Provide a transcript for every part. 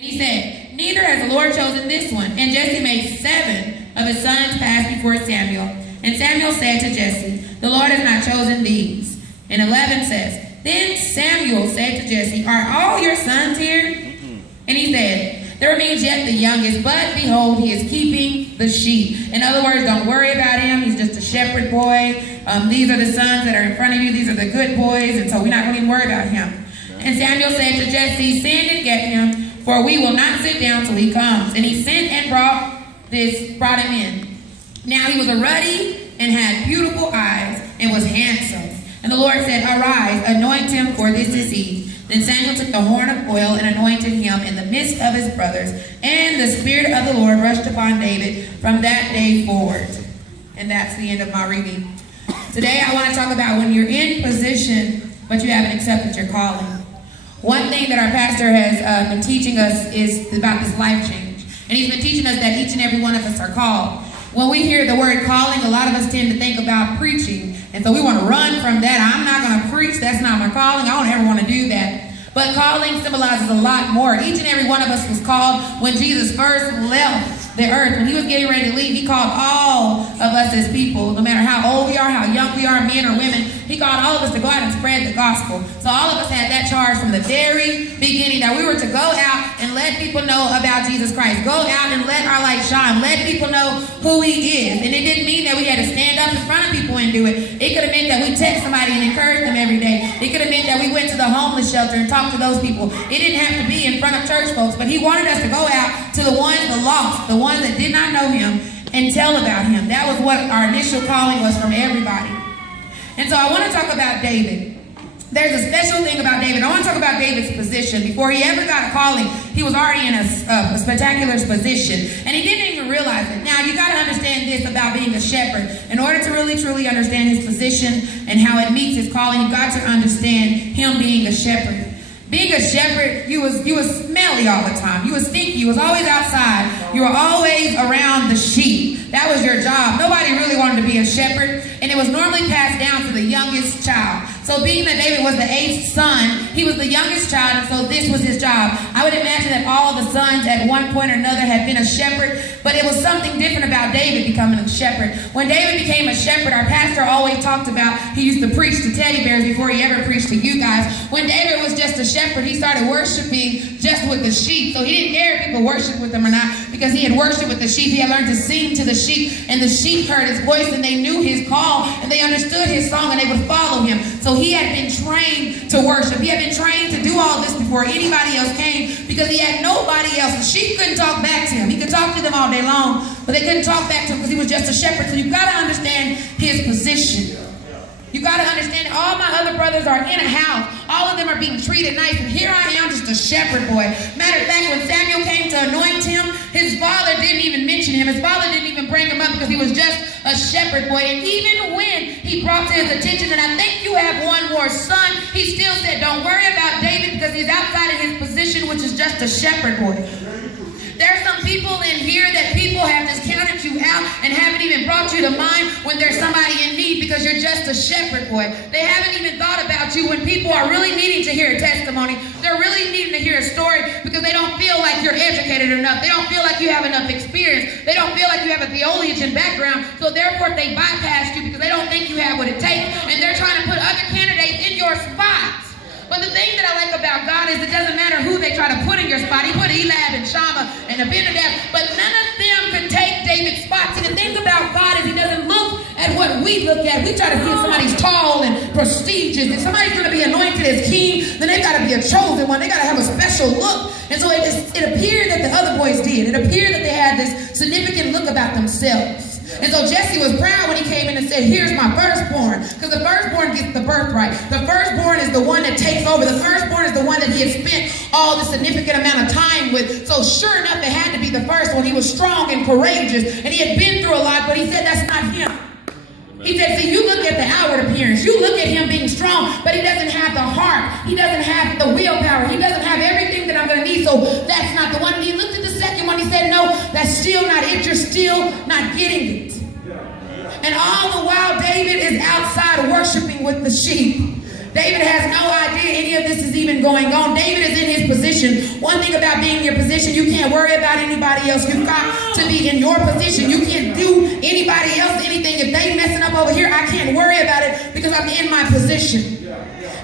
He said, neither has the Lord chosen this one. And Jesse made 7 of his sons pass before Samuel. And Samuel said to Jesse, the Lord has not chosen these. And 11 says, then Samuel said to Jesse, are all your sons here? And he said, there remains yet the youngest, but behold, he is keeping the sheep. In other words, don't worry about him. He's just a shepherd boy. These are the sons that are in front of you. These are the good boys. And so we're not going to even worry about him. And Samuel said to Jesse, send and get him, for we will not sit down till he comes. And he sent and brought him in. Now he was a ruddy and had beautiful eyes and was handsome. And the Lord said, arise, anoint him, for this is he. Then Samuel took the horn of oil and anointed him in the midst of his brothers. And the Spirit of the Lord rushed upon David from that day forward. And that's the end of my reading. Today I want to talk about when you're in position, but you haven't accepted your calling. One thing that our pastor has been teaching us is about this life change. And he's been teaching us that each and every one of us are called. When we hear the word calling, a lot of us tend to think about preaching. And so we want to run from that. I'm not going to preach. That's not my calling. I don't ever want to do that. But calling symbolizes a lot more. Each and every one of us was called when Jesus first left the earth. When he was getting ready to leave, he called all of us as people, no matter how old we are, how young we are, men or women. He called all of us to go out and spread the gospel. So all of us had that charge from the very beginning, that we were to go out and let people know about Jesus Christ. Go out and let our light shine. Let people know who he is. And it didn't mean that we had to stand up in front of people and do it. It could have meant that we text somebody and encouraged them every day. It could have meant that we went to the homeless shelter and talked to those people. It didn't have to be in front of church folks, but he wanted us to go out to the ones, the lost, the ones that did not know him, and tell about him. That was what our initial calling was from everybody. And so I want to talk about David. There's a special thing about David. I want to talk about David's position. Before he ever got a calling, he was already in a spectacular position. And he didn't even realize it. Now, you got to understand this about being a shepherd. In order to really, truly understand his position and how it meets his calling, you got to understand him being a shepherd. Being a shepherd, you was smelly all the time. You was stinky. You was always outside. You were always around the sheep. That was your job. Nobody really wanted to be a shepherd. And it was normally passed down to the youngest child. So being that David was the 8th son, he was the youngest child, and so this was his job. I would imagine that all the sons at one point or another had been a shepherd, but it was something different about David becoming a shepherd. When David became a shepherd, our pastor always talked about, he used to preach to teddy bears before he ever preached to you guys. When David was just a shepherd, he started worshiping just with the sheep. So he didn't care if people worshiped with him or not, because he had worshiped with the sheep. He had learned to sing to the sheep, and the sheep heard his voice, and they knew his call, and they understood his song, and they would follow him. So he had been trained to worship. He had been trained to do all this before anybody else came, because he had nobody else. The sheep couldn't talk back to him. He could talk to them all day long, but they couldn't talk back to him because he was just a shepherd. So you've got to understand his position. You got to understand that all my other brothers are in a house. All of them are being treated nice. And here I am, just a shepherd boy. Matter of fact, when Samuel came to anoint him, his father didn't even mention him. His father didn't even bring him up because he was just a shepherd boy. And even when he brought to his attention, and I think you have one more son, he still said, don't worry about David because he's outside of his position, which is just a shepherd boy. There's some people in here that people have discounted you out and haven't even brought you to mind when there's somebody in need because you're just a shepherd boy. They haven't even thought about you when people are really needing to hear a testimony. They're really needing to hear a story because they don't feel like you're educated enough. They don't feel like you have enough experience. They don't feel like you have a theologian background. So therefore they bypass you because they don't think you have what it takes. And they're trying to put other candidates in your spot. But the thing that I like about God is it doesn't matter who they try to put in your spot. He put Eliab and Shammah and Abinadab, but none of them could take David's spot. See, the thing about God is he doesn't look at what we look at. We try to see if somebody's tall and prestigious. If somebody's going to be anointed as king, then they've got to be a chosen one. They got to have a special look. And so it appeared that the other boys did. It appeared that they had this significant look about themselves. And so Jesse was proud when he came in and said, here's my firstborn. Because the firstborn gets the birthright. The firstborn is the one that takes over. The firstborn is the one that he had spent all the significant amount of time with. So sure enough, it had to be the first one. He was strong and courageous. And he had been through a lot, but he said that's not him. He said, see, you look at the outward appearance. You look at him being strong, but he doesn't have the heart. He doesn't have the willpower. He doesn't have everything that I'm going to need. So that's not the one. And he looked at the second one. He said, no, that's still not it. You're still not getting it. And all the while, David is outside worshiping with the sheep. David has no idea any of this is even going on. David is in his position. One thing about being in your position, you can't worry about anybody else. You've got to be in your position. You can't do anybody else anything. If they messing up over here, I can't worry about it because I'm in my position.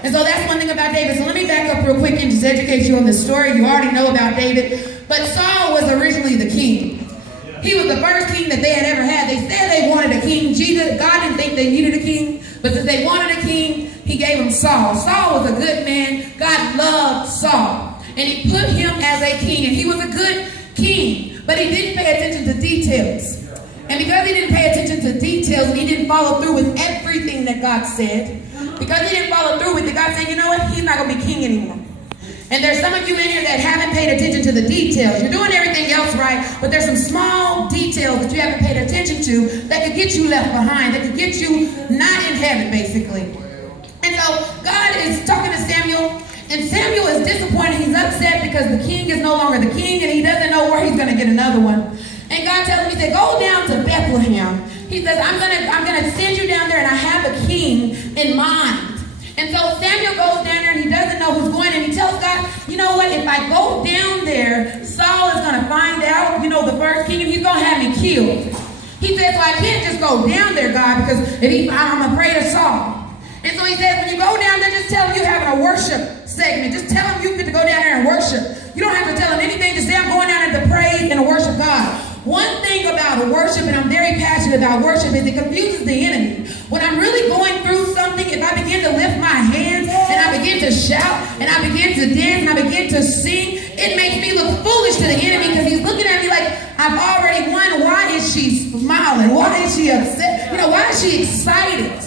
And so that's one thing about David. So let me back up real quick and just educate you on the story. You already know about David. But Saul was originally the king. He was the first king that they had ever had. They said they wanted a king. God didn't think they needed a king. But since they wanted a king, he gave them Saul. Saul was a good man. God loved Saul. And he put him as a king. And he was a good king. But he didn't pay attention to details. And because he didn't pay attention to details, and he didn't follow through with everything that God said, because he didn't follow through with it, God said, you know what? He's not going to be king anymore. And there's some of you in here that haven't paid attention to the details. You're doing everything else right, but there's some small details that you haven't paid attention to that could get you left behind, that could get you not in heaven, basically. And so God is talking to Samuel, and Samuel is disappointed. He's upset because the king is no longer the king, and he doesn't know where he's going to get another one. And God tells him, he said, go down to Bethlehem. He says, I'm gonna send you down there, and I have a king in mind. And so Samuel goes down there, and he doesn't know who's going, and he tells God, you know what, if I go down there, Saul is going to find out, the first king, and he's going to have me killed. He says, well, I can't just go down there, God, because I'm afraid of Saul. And so he says, when you go down there, just tell him you're having a worship segment. Just tell him you get to go down there and worship. You don't have to tell him anything. Just say, I'm going down there to praise and to worship God. One thing about worship, and I'm very passionate about worship, is it confuses the enemy. When I'm really going through something, if I begin to lift my hands, and I begin to shout, and I begin to dance, and I begin to sing, it makes me look foolish to the enemy, because he's looking at me like, I've already won. Why is she smiling? Why is she upset? Why is she excited?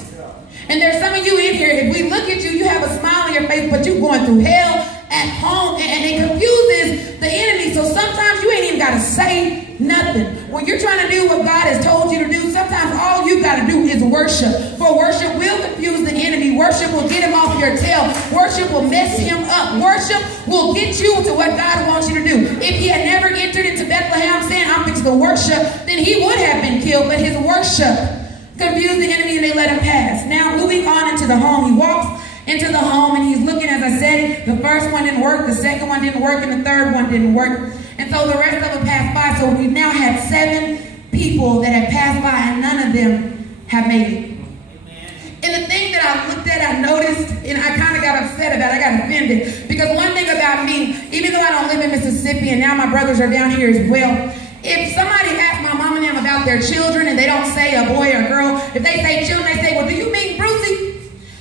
And there's some of you in here, if we look at you, you have a smile on your face, but you're going through hell at home, and it confuses the enemy. So sometimes you ain't even got to say nothing. When you're trying to do what God has told you to do, sometimes all you got to do is worship. For worship will confuse the enemy. Worship will get him off your tail. Worship will mess him up. Worship will get you to what God wants you to do. If he had never entered into Bethlehem saying, I'm fixing to worship, then he would have been killed. But his worship confused the enemy, and they let him pass. Now, moving on into the home, he walks into the home, and he's looking, as I said, the first one didn't work, the second one didn't work, and the third one didn't work. And so the rest of them passed by. So we've now had 7 people that have passed by, and none of them have made it. And the thing that I looked at, I noticed, and I kind of got upset about it, I got offended. Because one thing about me, even though I don't live in Mississippi, and now my brothers are down here as well, if somebody asks my mom and them about their children, and they don't say a boy or a girl, if they say children, they say, well, do you mean Brucey?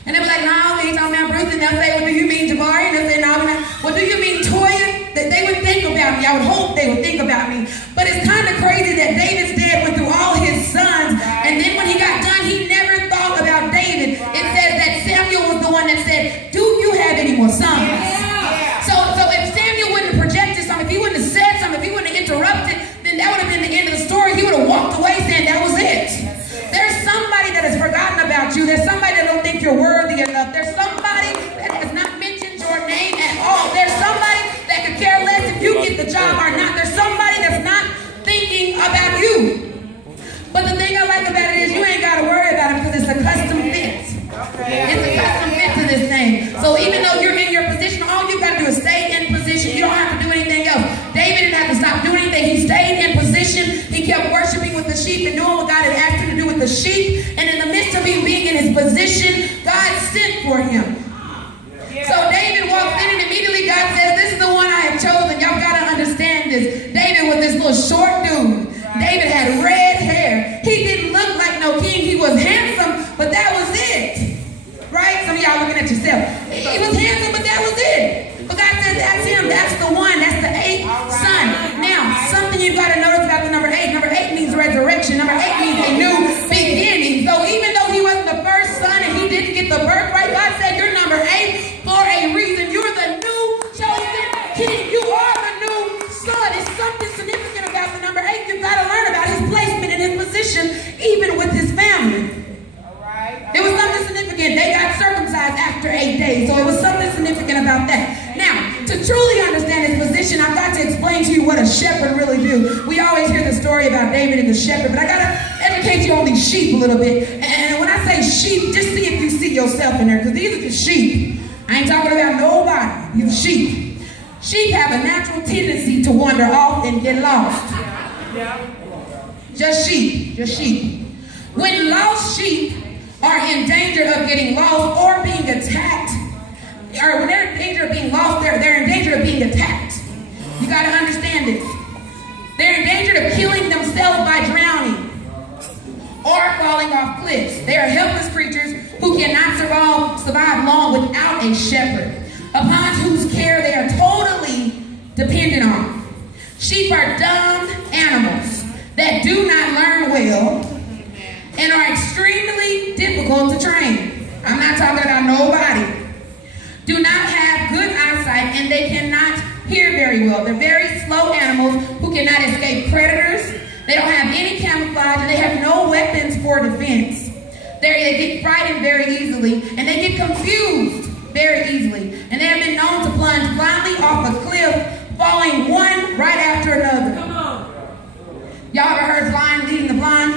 And they'll be like, no, we ain't talking about Bruce. And they'll say, well, do you mean Jabari? And they'll say, no, well, do you mean Toya? That they would think about me. I would hope they would think about me. But it's kind of crazy that David's dad went through all his sons. And then when he got done, he never thought about David. It says that Samuel was the one that said, do you have any more sons? So if Samuel wouldn't have projected something, if he wouldn't have said something, if he wouldn't have interrupted, then that would have been the end of the story. He would have walked away saying that was it. There's somebody that has forgotten about you. There's somebody that don't think you're worthy enough. There's somebody that has not mentioned your name at all. There's somebody that could care less if you get the job or not. There's somebody that's not thinking about you. But the thing I like about it is you ain't got to worry about it because it's a custom fit. It's a custom fit to this thing. So even though you're in your position, all you got to do is stay in position. You don't have to do anything else. David didn't have to stop doing anything. He stayed in position. He kept worshiping with the sheep and doing what God had asked him to do with the sheep. And in the midst of him being in his position, God sent for him. So David walks in, and immediately God says, this is the one I have chosen. Y'all got to understand this. David was this little short dude. David had red hair. He didn't look like no king. He was handsome, but that was it. Right? Some of y'all looking at yourself. He was handsome, but that was it. But God says, that's him. That's the one. That's the 8th son. Now, something you've got to notice about the number 8. Number 8 means resurrection. Number 8 means a new beginning. So even though he wasn't the first son and he didn't get the birthright, God said, you're number 8 for a reason. You're the new chosen king. You are the new son. It's something significant about the number 8. You've got to learn about his placement and his position, even with his family. There was something significant. They got circumcised after 8 days. So it was something significant about that. Now, to truly understand his position, I've got to explain to you what a shepherd really do. We always hear the story about David and the shepherd, but I got to educate you on these sheep a little bit. And when I I say sheep, just see if you see yourself in there, because these are just sheep. I ain't talking about nobody. These are sheep. Sheep have a natural tendency to wander off and get lost. Just sheep. Just sheep. When lost sheep are in danger of getting lost or being attacked, or when they're in danger of being lost, they're in danger of being attacked. You got to understand this. They're in danger of killing themselves by drowning or falling off cliffs. They are helpless creatures who cannot survive long without a shepherd, upon whose care they are totally dependent on. Sheep are dumb animals that do not learn well and are extremely difficult to train. I'm not talking about nobody. Do not have good eyesight, and they cannot hear very well. They're very slow animals who cannot escape predators. They don't have any camouflage, and they have no weapons for defense. They get frightened very easily, and they get confused very easily. And they have been known to plunge blindly off a cliff, falling one right after another. Come on. Y'all ever heard blind leading the blind?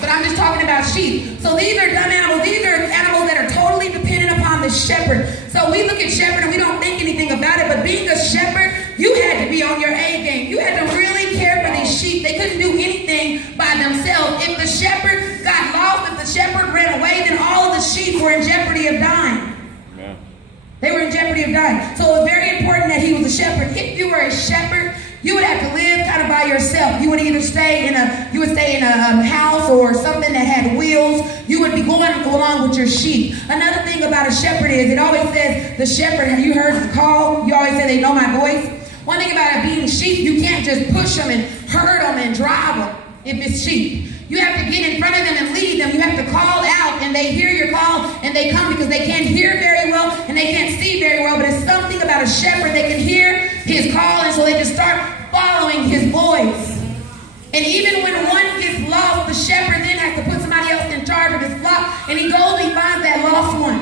But I'm just talking about sheep. So these are dumb animals. These are animals that are totally dependent upon the shepherd. So we look at shepherd and we don't think anything about it. But being a shepherd, you had to be on your A game. You had to really care for these sheep. They couldn't do anything by themselves. If the shepherd got lost, if the shepherd ran away, then all of the sheep were in jeopardy of dying. Yeah. They were in jeopardy of dying. So it was very important that he was a shepherd. If you were a shepherd, you would have to live kind of by yourself. You would either stay in a house or something that had wheels. You would be going along with your sheep. Another thing about a shepherd is it always says the shepherd. Have you heard the call? You always say they know my voice. One thing about it being sheep, you can't just push them and herd them and drive them if it's sheep. You have to get in front of them and lead them. You have to call out, and they hear your call, and they come because they can't hear very well, and they can't see very well. But it's something about a shepherd. They can hear his call, and so they can start following his voice. And even when one gets lost, the shepherd then has to put somebody else in charge of his flock, and he goes and he finds that lost one.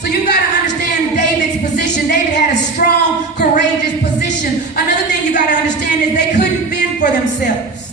So you've got to understand David's position. David had a strong, courageous position. Another thing you got to understand is they couldn't fend for themselves.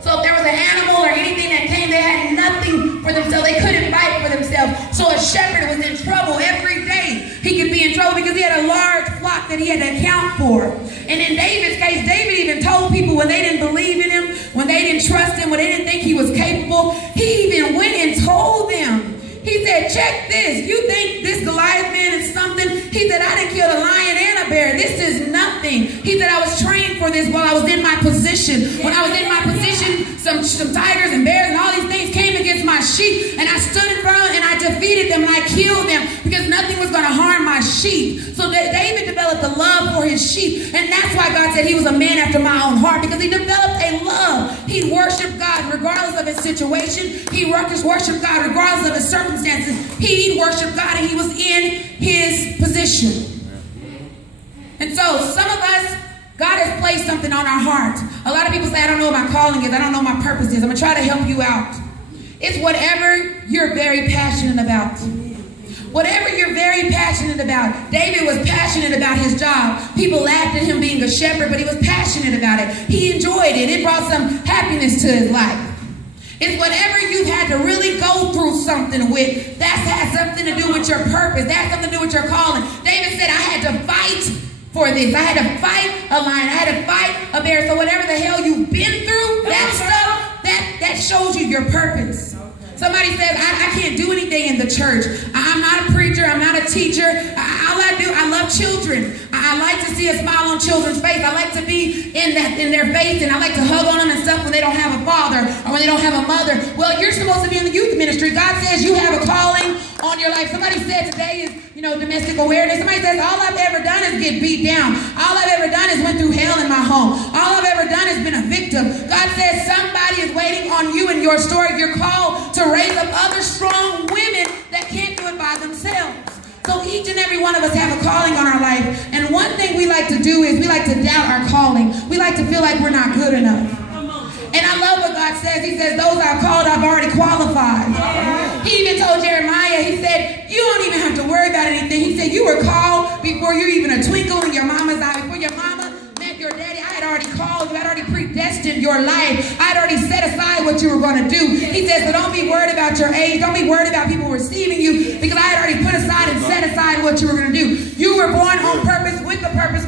So if there was an animal or anything that came, they had nothing for themselves. They couldn't fight for themselves. So a shepherd was in trouble every day. He could be in trouble because he had a large flock that he had to account for. And in David's case, David even told people when they didn't believe in him, when they didn't trust him, when they didn't think he was capable, he even went and told them. He said, check this. You think this Goliath man is something? He said, I done killed a lion and a bear. This is nothing. He said, I was trained for this while I was in my position. When I was in my position, some tigers and bears and all these things came against my sheep. And I stood in front and I defeated them and I killed them because nothing was going to harm my sheep. So that David developed a love for his sheep. And that's why God said he was a man after my own heart, because he developed a love. He worshiped God regardless of his situation. He worshiped God regardless of his circumstances. He worshiped God and he was in his position. And so some of us, God has placed something on our heart. A lot of people say, I don't know what my calling is. I don't know what my purpose is. I'm going to try to help you out. It's whatever you're very passionate about. Whatever you're very passionate about. David was passionate about his job. People laughed at him being a shepherd, but he was passionate about it. He enjoyed it. It brought some happiness to his life. It's whatever you've had to really go through something with. That has something to do with your purpose. That has something to do with your calling. David said, I had to fight for this. I had to fight a lion. I had to fight a bear. So whatever the hell you've been through, that stuff, that shows you your purpose. Somebody says, I can't do anything in the church. I'm not a preacher. I'm not a teacher. All I do, I love children. I like to see a smile on children's face. I like to be in their face, and I like to hug on them and stuff when they don't have a father or when they don't have a mother. Well, you're supposed to be in the youth ministry. God says you have a calling on your life. Somebody said today is, domestic awareness. Somebody says, all I've ever done is get beat down. All I've ever done is went through hell in my home. All I've ever done is been a victim. God says somebody is waiting on you in your story. You're called to raise up other strong women that can't do it by themselves. So each and every one of us have a calling on our life. And one thing we like to do is we like to doubt our calling. We like to feel like we're not good enough. And I love what God says. He says, those I've called, I've already qualified. He even told Jeremiah, he said, you don't even have to worry about anything. He said, you were called before you're even a twinkle in your mama's eye. Before your mama met your daddy, I had already called you. I had already predestined your life. I had already set aside aside what you were going to do. He says, so don't be worried about your age. Don't be worried about people receiving you, because I had already put aside and set aside what you were going to do. You were born on purpose, with the purpose.